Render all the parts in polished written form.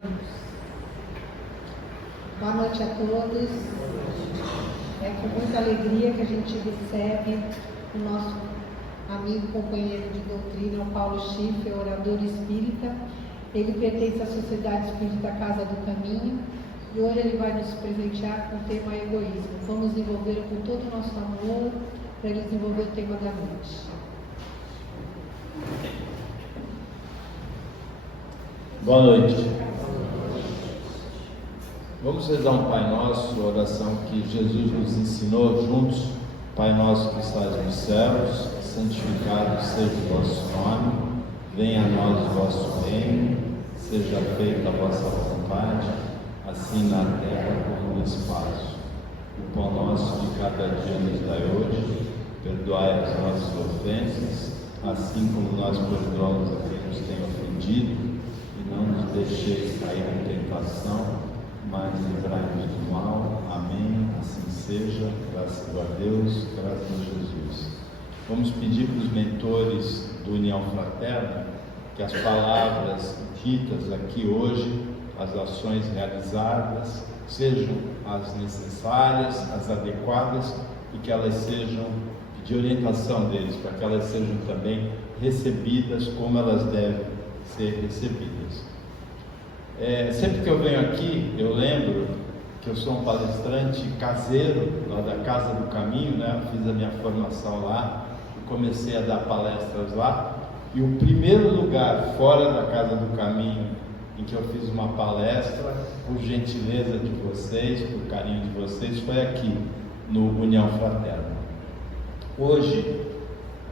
Boa noite a todos. É com muita alegria que a gente recebe o nosso amigo, companheiro de doutrina, o Paulo Schiffer, orador espírita. Ele pertence à Sociedade Espírita Casa do Caminho e hoje ele vai nos presentear com o tema egoísmo. Vamos envolver com todo o nosso amor para ele desenvolver o tema da noite. Boa noite. Vamos rezar um Pai Nosso, a oração que Jesus nos ensinou juntos. Pai Nosso que estás nos céus, santificado seja o vosso nome, venha a nós o vosso reino, seja feita a vossa vontade, assim na terra como no espaço. O pão nosso de cada dia nos dai hoje, perdoai as nossas ofensas, assim como nós perdoamos a quem nos tem ofendido, e não nos deixeis cair em tentação, mas livrai-nos do mal. Amém. Assim seja. Graças a Deus, graças a Jesus. Vamos pedir para os mentores do União Fraterna que as palavras ditas aqui hoje, as ações realizadas, sejam as necessárias, as adequadas e que elas sejam de orientação deles, para que elas sejam também recebidas como elas devem ser recebidas. Sempre que eu venho aqui, eu lembro que eu sou um palestrante caseiro lá da Casa do Caminho, né? Fiz a minha formação lá e comecei a dar palestras lá. E o primeiro lugar fora da Casa do Caminho em que eu fiz uma palestra, por gentileza de vocês, por carinho de vocês, foi aqui no União Fraterna. Hoje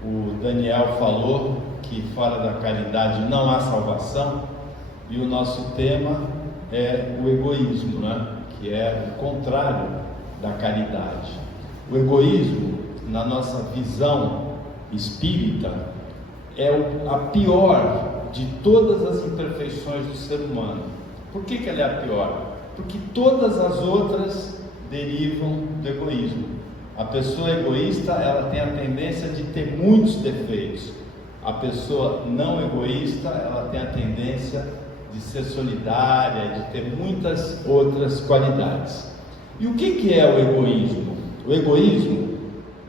o Daniel falou que fora da caridade não há salvação. E o nosso tema é o egoísmo, né? Que é o contrário da caridade. O egoísmo, na nossa visão espírita, é a pior de todas as imperfeições do ser humano. Por que ela é a pior? Porque todas as outras derivam do egoísmo. A pessoa egoísta, ela tem a tendência de ter muitos defeitos. A pessoa não egoísta, ela tem a tendência de ser solidária, de ter muitas outras qualidades. E o que é o egoísmo? O egoísmo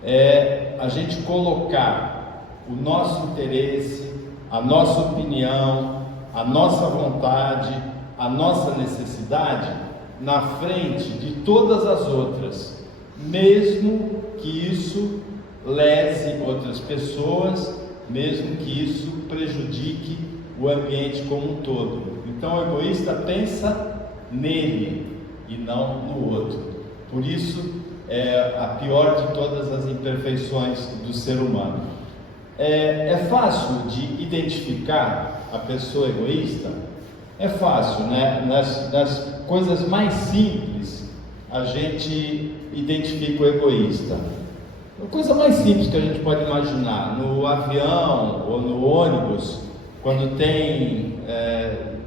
é a gente colocar o nosso interesse, a nossa opinião, a nossa vontade, a nossa necessidade na frente de todas as outras, mesmo que isso lese outras pessoas, mesmo que isso prejudique o ambiente como um todo. Então o egoísta pensa nele e não no outro. Por isso é a pior de todas as imperfeições do ser humano. É fácil de identificar a pessoa egoísta? É fácil, né? Nas coisas mais simples a gente identifica o egoísta. A coisa mais simples que a gente pode imaginar, no avião ou no ônibus, quando tem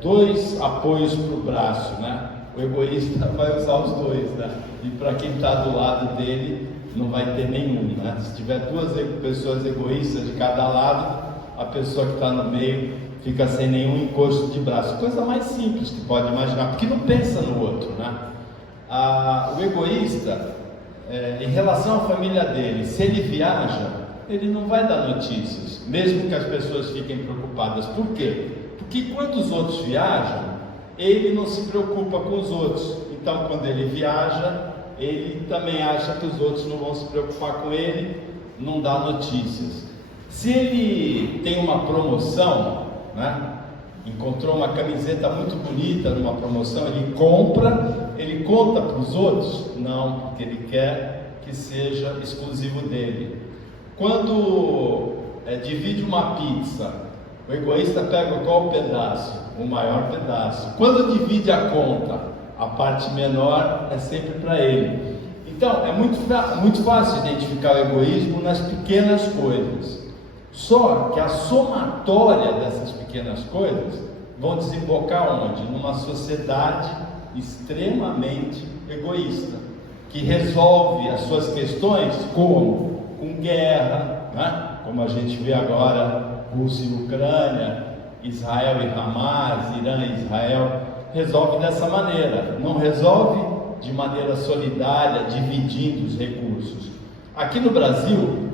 dois apoios para o braço, né? O egoísta vai usar os dois, né? E para quem está do lado dele não vai ter nenhum, né? Se tiver duas pessoas egoístas de cada lado, a pessoa que está no meio fica sem nenhum encosto de braço. Coisa mais simples que pode imaginar, porque não pensa no outro, né? O egoísta, em relação à família dele, se ele viaja, ele não vai dar notícias, mesmo que as pessoas fiquem preocupadas. Por quê? Porque quando os outros viajam, ele não se preocupa com os outros. Então, quando ele viaja, ele também acha que os outros não vão se preocupar com ele, não dá notícias. Se ele tem uma promoção, né? Encontrou uma camiseta muito bonita numa promoção, ele compra, ele conta para os outros? Não, porque ele quer que seja exclusivo dele. Quando divide uma pizza, o egoísta pega qual pedaço? O maior pedaço. Quando divide a conta, a parte menor é sempre para ele. Então é muito fácil identificar o egoísmo nas pequenas coisas. Só que a somatória dessas pequenas coisas vão desembocar onde? Numa sociedade extremamente egoísta, que resolve as suas questões como? Com guerra, né? Como a gente vê agora, Rússia e Ucrânia, Israel e Hamas, Irã e Israel, resolve dessa maneira, não resolve de maneira solidária, dividindo os recursos. Aqui no Brasil,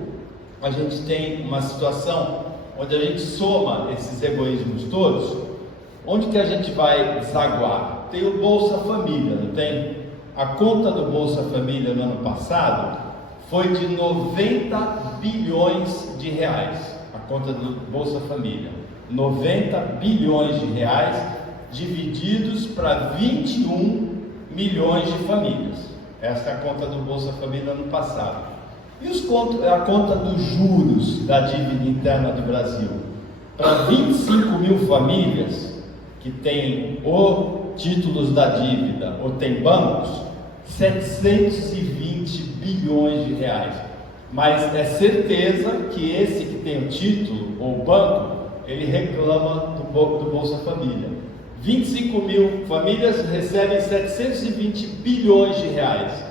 a gente tem uma situação onde a gente soma esses egoísmos todos. Onde que a gente vai desaguar? Tem o Bolsa Família, não tem? A conta do Bolsa Família no ano passado foi de 90 bilhões de reais. A conta do Bolsa Família, 90 bilhões de reais divididos para 21 milhões de famílias. Essa é a conta do Bolsa Família no ano passado. E a conta dos juros da dívida interna do Brasil? Para 25 mil famílias que têm ou títulos da dívida ou tem bancos, 720 bilhões de reais. Mas é certeza que esse que tem o título ou o banco, ele reclama do Bolsa Família. 25 mil famílias recebem 720 bilhões de reais.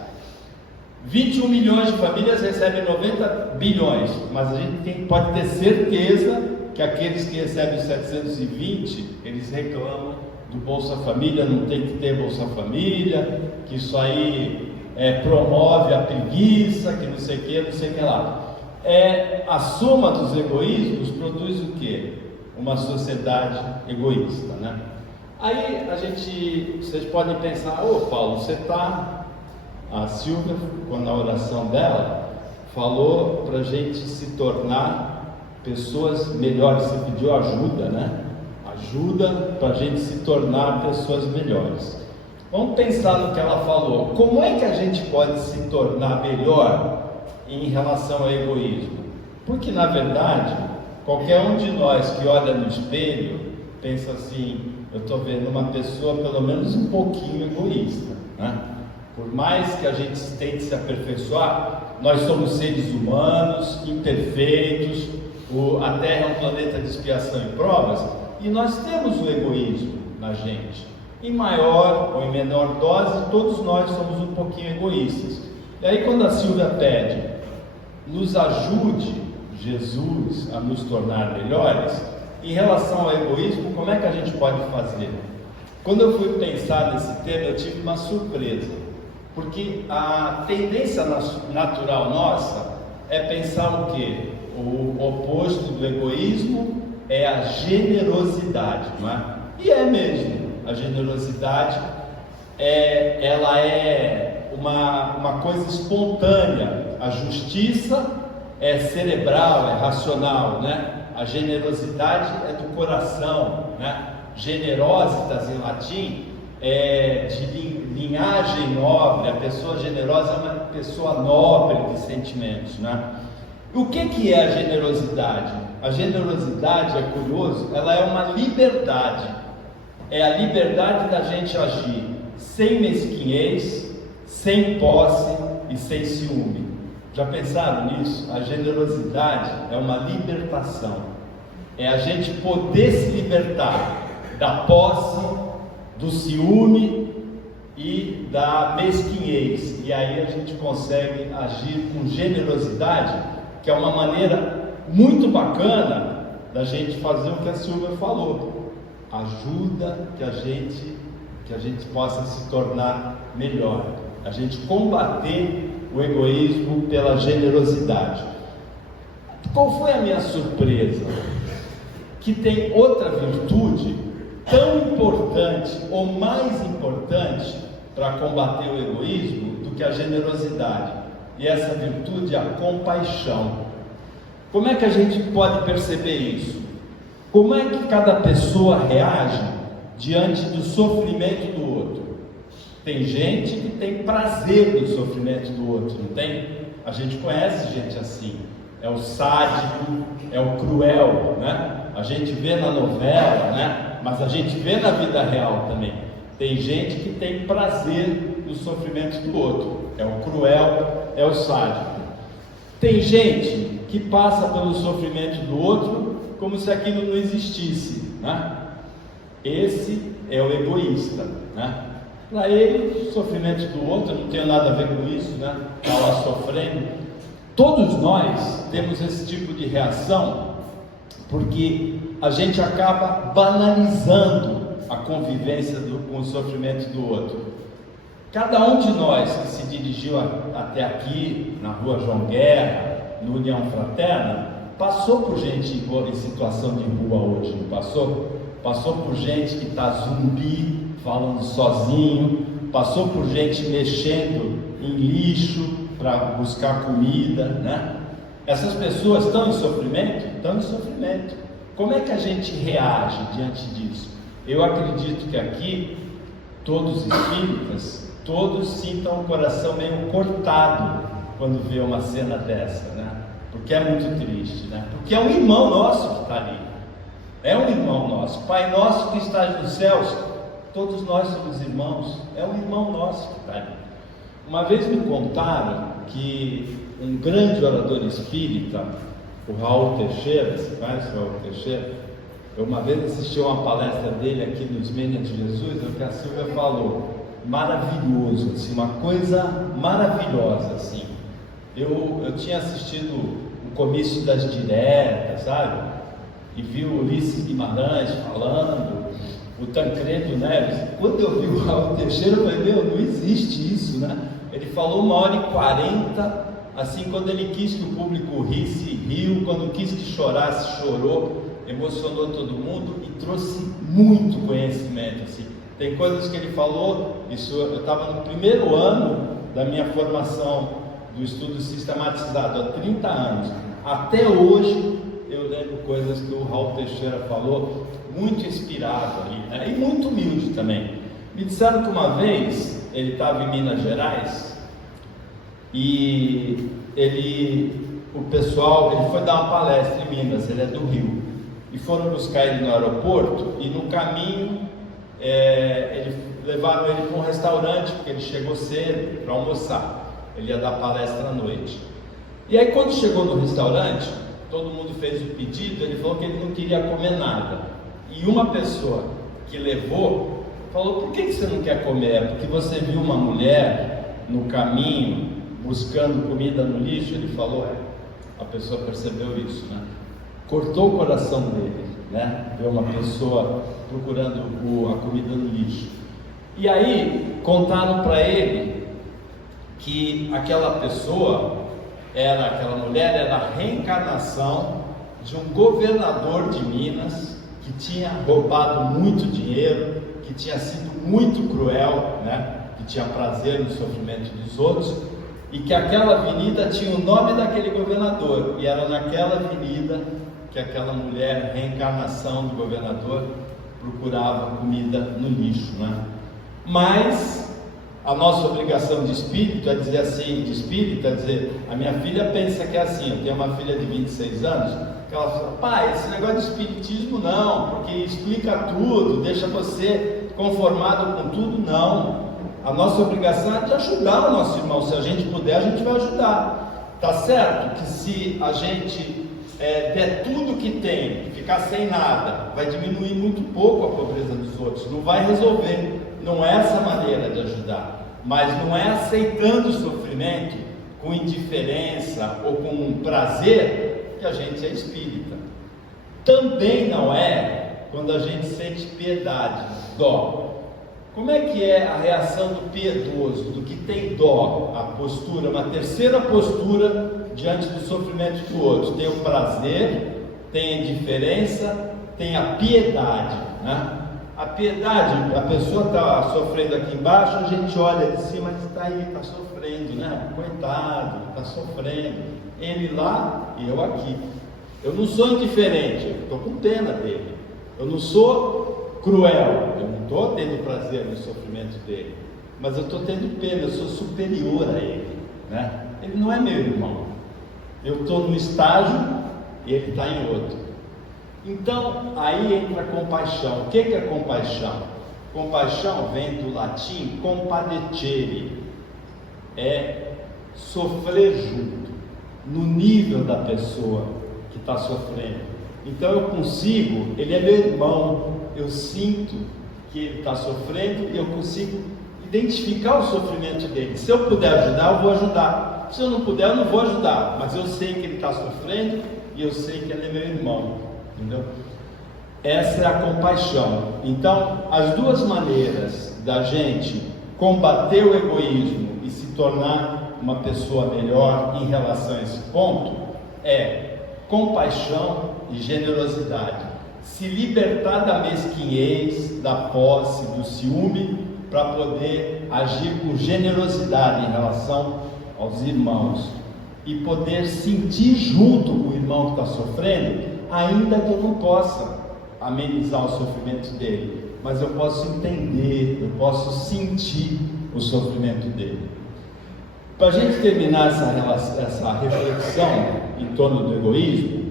21 milhões de famílias recebem 90 bilhões, mas a gente pode ter certeza que aqueles que recebem 720, eles reclamam do Bolsa Família, não tem que ter Bolsa Família, que isso aí promove a preguiça, que não sei o que, não sei o que lá. A soma dos egoísmos produz o quê? Uma sociedade egoísta, né? Aí vocês podem pensar, Paulo, a Silvia, na oração dela, falou para a gente se tornar pessoas melhores. Você pediu ajuda, né? Ajuda para a gente se tornar pessoas melhores. Vamos pensar no que ela falou. Como é que a gente pode se tornar melhor em relação ao egoísmo? Porque, na verdade, qualquer um de nós que olha no espelho, pensa assim, eu estou vendo uma pessoa pelo menos um pouquinho egoísta, né? Por mais que a gente tente se aperfeiçoar, nós somos seres humanos, imperfeitos, a Terra é um planeta de expiação e provas, e nós temos o egoísmo na gente. Em maior ou em menor dose, todos nós somos um pouquinho egoístas. E aí quando a Silvia pede, nos ajude, Jesus, a nos tornar melhores, em relação ao egoísmo, como é que a gente pode fazer? Quando eu fui pensar nesse tema, eu tive uma surpresa, porque a tendência natural nossa é pensar o quê? O oposto do egoísmo é a generosidade, não é? E é mesmo, a generosidade ela é uma coisa espontânea, a justiça é cerebral, é racional, né? A generosidade é do coração, né? Generositas em latim é de linhagem nobre. A pessoa generosa é uma pessoa nobre de sentimentos, né? O que é a generosidade? A generosidade, é curioso, ela é uma liberdade. É a liberdade da gente agir sem mesquinhez, sem posse e sem ciúme. Já pensaram nisso? A generosidade é uma libertação. É a gente poder se libertar da posse, do ciúme e da mesquinhez. E aí a gente consegue agir com generosidade, que é uma maneira muito bacana da gente fazer o que a Silvia falou. Ajuda que a gente possa se tornar melhor. A gente combater o egoísmo pela generosidade. Qual foi a minha surpresa? Que tem outra virtude tão importante ou mais importante para combater o egoísmo do que a generosidade. E essa virtude é a compaixão. Como é que a gente pode perceber isso? Como é que cada pessoa reage diante do sofrimento do outro? Tem gente que tem prazer no sofrimento do outro, não tem? A gente conhece gente assim. É o sádico, é o cruel, né? A gente vê na novela, né? Mas a gente vê na vida real também. Tem gente que tem prazer no sofrimento do outro. É o cruel, é o sádico. Tem gente que passa pelo sofrimento do outro como se aquilo não existisse, né? Esse é o egoísta, né? Para ele, o sofrimento do outro não tem nada a ver com isso, né? Está lá sofrendo. Todos nós temos esse tipo de reação porque a gente acaba banalizando a convivência com o sofrimento do outro. Cada um de nós que se dirigiu até aqui, na Rua João Guerra, no União Fraterna, passou por gente em situação de rua hoje, não passou? Passou por gente que está zumbi, falando sozinho, passou por gente mexendo em lixo para buscar comida, né? Essas pessoas estão em sofrimento? Estão em sofrimento. Como é que a gente reage diante disso? Eu acredito que aqui, todos espíritas, todos sintam o coração meio cortado quando vê uma cena dessa, né? Porque é muito triste, né? Porque é um irmão nosso que está ali. É um irmão nosso. Pai nosso que estás nos céus, todos nós somos irmãos. É um irmão nosso que está ali. Uma vez me contaram que um grande orador espírita, o Raul Teixeira, você conhece o Raul Teixeira? Eu uma vez assisti uma palestra dele aqui nos Meninos de Jesus, o que a Silvia falou, maravilhoso, assim, uma coisa maravilhosa, assim. Eu tinha assistido o comício das diretas, sabe? E vi o Ulisses Guimarães falando, o Tancredo Neves. Quando eu vi o Raul Teixeira, eu falei, não existe isso, né? Ele falou 1h40, assim, quando ele quis que o público risse, riu, quando quis que chorasse, chorou, emocionou todo mundo e trouxe muito conhecimento, assim. Tem coisas que ele falou, isso, eu estava no primeiro ano da minha formação do estudo sistematizado, há 30 anos, até hoje eu lembro coisas que o Raul Teixeira falou, muito inspirado ali, né? E muito humilde também. Me disseram que uma vez ele estava em Minas Gerais e ele foi dar uma palestra em Minas, ele é do Rio, e foram buscar ele no aeroporto e no caminho levaram ele para um restaurante, porque ele chegou cedo para almoçar, ele ia dar palestra à noite. E aí quando chegou no restaurante, todo mundo fez o pedido, ele falou que ele não queria comer nada, e uma pessoa que levou falou, por que você não quer comer? É porque você viu uma mulher no caminho buscando comida no lixo? Ele falou, a pessoa percebeu isso, né? Cortou o coração dele, né? Ver uma pessoa procurando a comida no lixo. E aí contaram para ele que aquela mulher era a reencarnação de um governador de Minas que tinha roubado muito dinheiro, que tinha sido muito cruel, né? Que tinha prazer no sofrimento dos outros, e que aquela avenida tinha o nome daquele governador, e era naquela avenida que aquela mulher, reencarnação do governador, procurava comida no lixo, né? Mas a nossa obrigação de espírito é dizer assim, a minha filha pensa que é assim, eu tenho uma filha de 26 anos, que ela fala, pai, esse negócio de espiritismo não, porque explica tudo, deixa você conformado com tudo, não. A nossa obrigação é de ajudar o nosso irmão, se a gente puder, a gente vai ajudar. Tá certo que se a gente der tudo que tem e ficar sem nada, vai diminuir muito pouco a pobreza dos outros, não vai resolver, não é essa maneira de ajudar, mas não é aceitando o sofrimento com indiferença ou com prazer que a gente é espírita. Também não é quando a gente sente piedade, dó. Como é que é a reação do piedoso, do que tem dó? A postura, uma terceira postura diante do sofrimento do outro. Tem o prazer, tem a indiferença, tem a piedade, né? A piedade, a pessoa está sofrendo aqui embaixo, a gente olha de cima e está aí, está sofrendo, né? Coitado, está sofrendo. Ele lá e eu aqui. Eu não sou indiferente, eu estou com pena dele. Eu não sou cruel, eu não estou tendo prazer no sofrimento dele, mas eu estou tendo pena, eu sou superior a ele, né? Ele não é meu irmão. Eu estou num estágio e ele está em outro. Então, aí entra a compaixão. O que é compaixão? Compaixão vem do latim compadecere, é sofrer junto, no nível da pessoa que está sofrendo. Então eu consigo, ele é meu irmão, eu sinto que ele está sofrendo e eu consigo identificar o sofrimento dele. Se eu puder ajudar, eu vou ajudar. Se eu não puder, eu não vou ajudar, mas eu sei que ele está sofrendo e eu sei que ele é meu irmão. Entendeu? Essa é a compaixão. Então, as duas maneiras da gente combater o egoísmo e se tornar uma pessoa melhor em relação a esse ponto é compaixão e generosidade. Se libertar da mesquinhez, da posse, do ciúme, para poder agir com generosidade em relação aos irmãos e poder sentir junto com o irmão que está sofrendo, ainda que eu não possa amenizar o sofrimento dele, mas eu posso entender, eu posso sentir o sofrimento dele. Para a gente terminar essa reflexão em torno do egoísmo,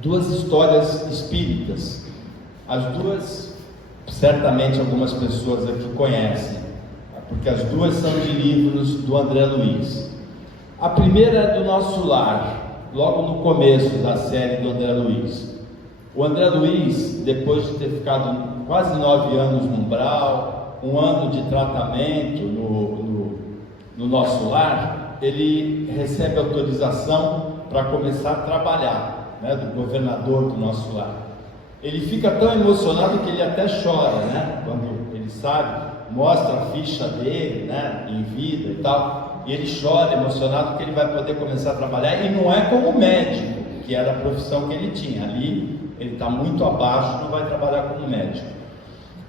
duas histórias espíritas. As duas, certamente algumas pessoas aqui conhecem, porque as duas são de livros do André Luiz. A primeira é do Nosso Lar, logo no começo da série do André Luiz. O André Luiz, depois de ter ficado quase 9 anos no umbral, 1 ano de tratamento no Nosso Lar, ele recebe autorização para começar a trabalhar, né, do governador do Nosso Lar. Ele fica tão emocionado que ele até chora, né, quando ele sabe, mostra a ficha dele, né, em vida e tal, e ele chora emocionado que ele vai poder começar a trabalhar, e não é como médico, que era a profissão que ele tinha. Ali ele está muito abaixo, não vai trabalhar como médico.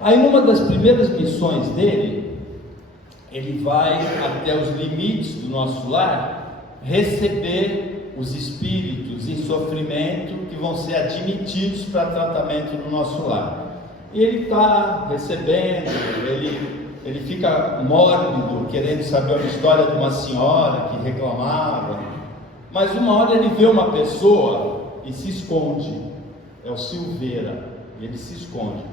Aí, numa das primeiras missões dele, ele vai até os limites do Nosso Lar receber os espíritos em sofrimento que vão ser admitidos para tratamento no Nosso Lar. E ele está recebendo, ele fica mórbido, querendo saber uma história de uma senhora que reclamava, mas uma hora ele vê uma pessoa e se esconde. É o Silveira, ele se esconde.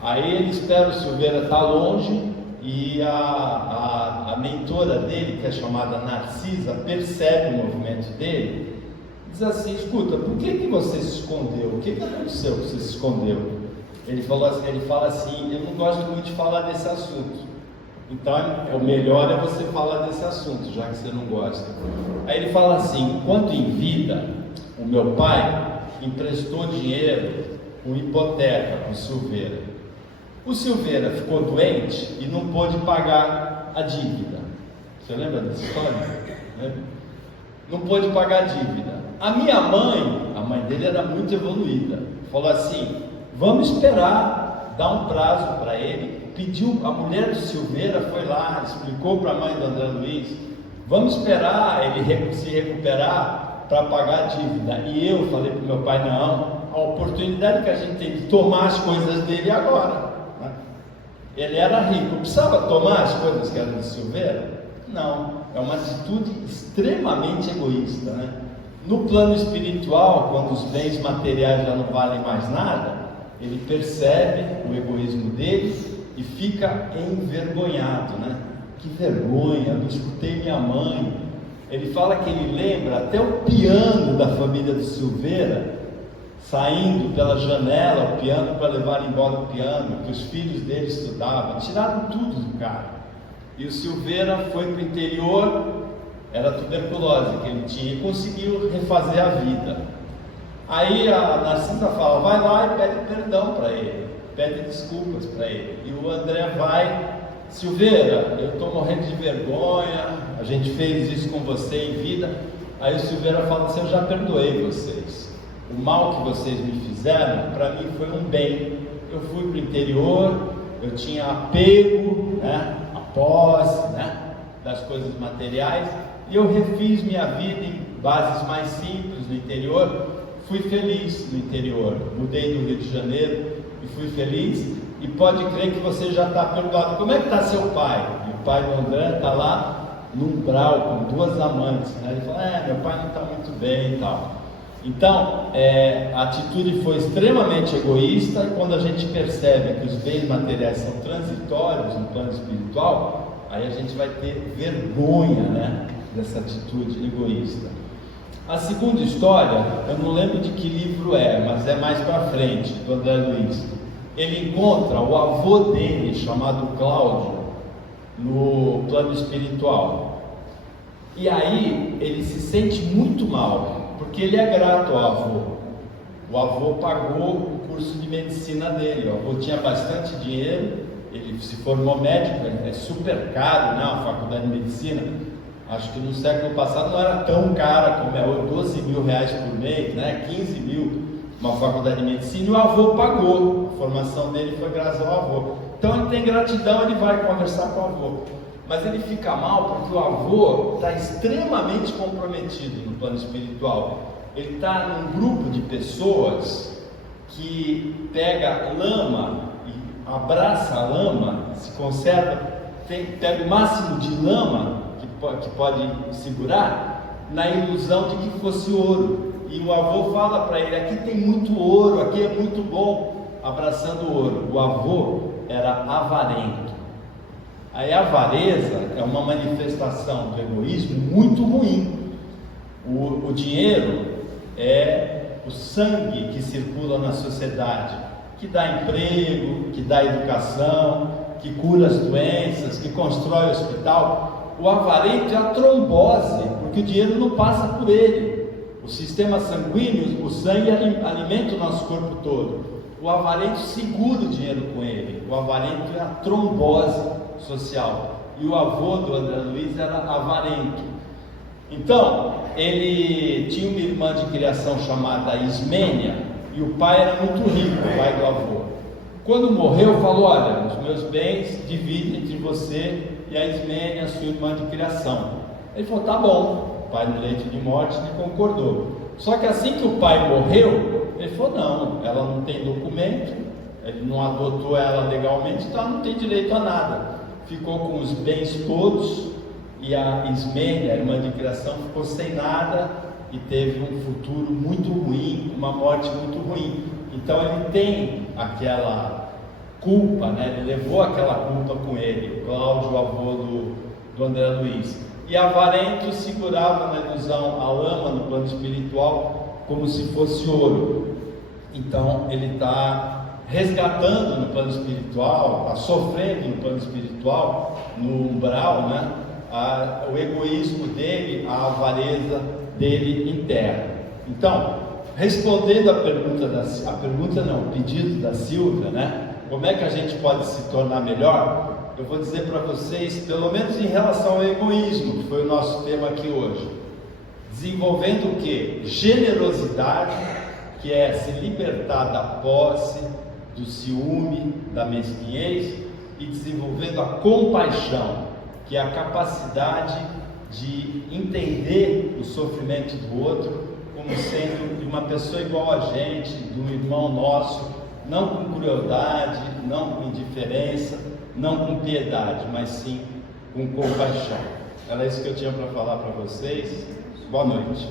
Aí ele espera o Silveira estar longe, e a mentora dele, que é chamada Narcisa, percebe o movimento dele, diz assim: escuta, por que você se escondeu? O que aconteceu que você se escondeu? Ele fala assim: eu não gosto muito de falar desse assunto, então o melhor é você falar desse assunto, já que você não gosta. Aí ele fala assim: enquanto em vida, o meu pai emprestou dinheiro com hipoteca para o Silveira. O Silveira ficou doente e não pôde pagar a dívida. Você lembra dessa história? Não pôde pagar a dívida. A minha mãe, a mãe dele era muito evoluída, falou assim: vamos esperar, dar um prazo para ele. Pediu, a mulher do Silveira foi lá, explicou para a mãe do André Luiz: vamos esperar ele se recuperar para pagar a dívida. E eu falei para o meu pai: não, a oportunidade que a gente tem de tomar as coisas dele agora. Ele era rico, precisava tomar as coisas que eram do Silveira? Não, é uma atitude extremamente egoísta, né? No plano espiritual, quando os bens materiais já não valem mais nada, ele percebe o egoísmo dele e fica envergonhado, né? Que vergonha, eu escutei minha mãe. Ele fala que ele lembra até o piano da família do Silveira, saindo pela janela, o piano, para levar embora o piano, que os filhos dele estudavam, tiraram tudo do cara. E o Silveira foi para o interior, era tuberculose que ele tinha, e conseguiu refazer a vida. Aí a Narcisa fala: vai lá e pede perdão para ele, pede desculpas para ele. E o André vai: Silveira, eu estou morrendo de vergonha, a gente fez isso com você em vida. Aí o Silveira fala assim: eu já perdoei vocês. O mal que vocês me fizeram, para mim foi um bem. Eu fui para o interior, eu tinha apego, né, a posse, né, das coisas materiais, e eu refiz minha vida em bases mais simples no interior. Fui feliz no interior, mudei do Rio de Janeiro e fui feliz. E pode crer que você já está perdoado. Como é que está seu pai? E o pai do André está lá no umbral com 2 amantes, né? Ele fala: meu pai não está muito bem e tal. Então, a atitude foi extremamente egoísta, e quando a gente percebe que os bens materiais são transitórios no plano espiritual, aí a gente vai ter vergonha, né, dessa atitude egoísta. A segunda história, eu não lembro de que livro é, mas é mais para frente, do André Luiz. Ele encontra o avô dele, chamado Cláudio, no plano espiritual. E aí ele se sente muito mal, porque ele é grato ao avô. O avô pagou o curso de medicina dele. O avô tinha bastante dinheiro, ele se formou médico, é super caro, né, a faculdade de medicina. Acho que no século passado não era tão cara como é hoje, 12 mil reais por mês, né, 15 mil, uma faculdade de medicina, e o avô pagou. A formação dele foi graças ao avô. Então ele tem gratidão, ele vai conversar com o avô. Mas ele fica mal porque o avô está extremamente comprometido no plano espiritual. Ele está num grupo de pessoas que pega lama e abraça a lama, se conserva, pega o máximo de lama que pode segurar, na ilusão de que fosse ouro. E o avô fala para ele: aqui tem muito ouro, aqui é muito bom, abraçando o ouro. O avô era avarento. Aí a avareza é uma manifestação do egoísmo muito ruim. O dinheiro é o sangue que circula na sociedade, que dá emprego, que dá educação, que cura as doenças, que constrói o hospital. O avarento é a trombose, porque o dinheiro não passa por ele. O sistema sanguíneo, o sangue alimenta o nosso corpo todo. O avarento segura o dinheiro com ele. O avarento é a trombose social. E o avô do André Luiz era avarento. Então, ele tinha uma irmã de criação chamada Ismênia, e o pai era muito rico, o pai do avô. Quando morreu, falou: olha, os meus bens divide entre você e a Ismênia, sua irmã de criação. Ele falou: tá bom. O pai, no leito de morte, ele concordou. Só que assim que o pai morreu, ele falou: não, ela não tem documento, ele não adotou ela legalmente, então ela não tem direito a nada. Ficou com os bens todos, e a Ismênia, a irmã de criação, ficou sem nada e teve um futuro muito ruim, uma morte muito ruim. Então ele tem aquela culpa, né? Ele levou aquela culpa com ele, Cláudio, o avô do André Luiz. E avarento segurava na ilusão a lama no plano espiritual como se fosse ouro. Então ele está resgatando no plano espiritual, está sofrendo no plano espiritual, no umbral, né? O egoísmo dele, a avareza dele interna. Então, respondendo o pedido da Silvia, né? Como é que a gente pode se tornar melhor? Eu vou dizer para vocês, pelo menos em relação ao egoísmo, que foi o nosso tema aqui hoje, desenvolvendo o quê? Generosidade, que é se libertar da posse, do ciúme, da mesquinhez, e desenvolvendo a compaixão, que é a capacidade de entender o sofrimento do outro como sendo de uma pessoa igual a gente, de um irmão nosso, não com crueldade, não com indiferença, não com piedade, mas sim com compaixão. Era isso que eu tinha para falar para vocês. Boa noite.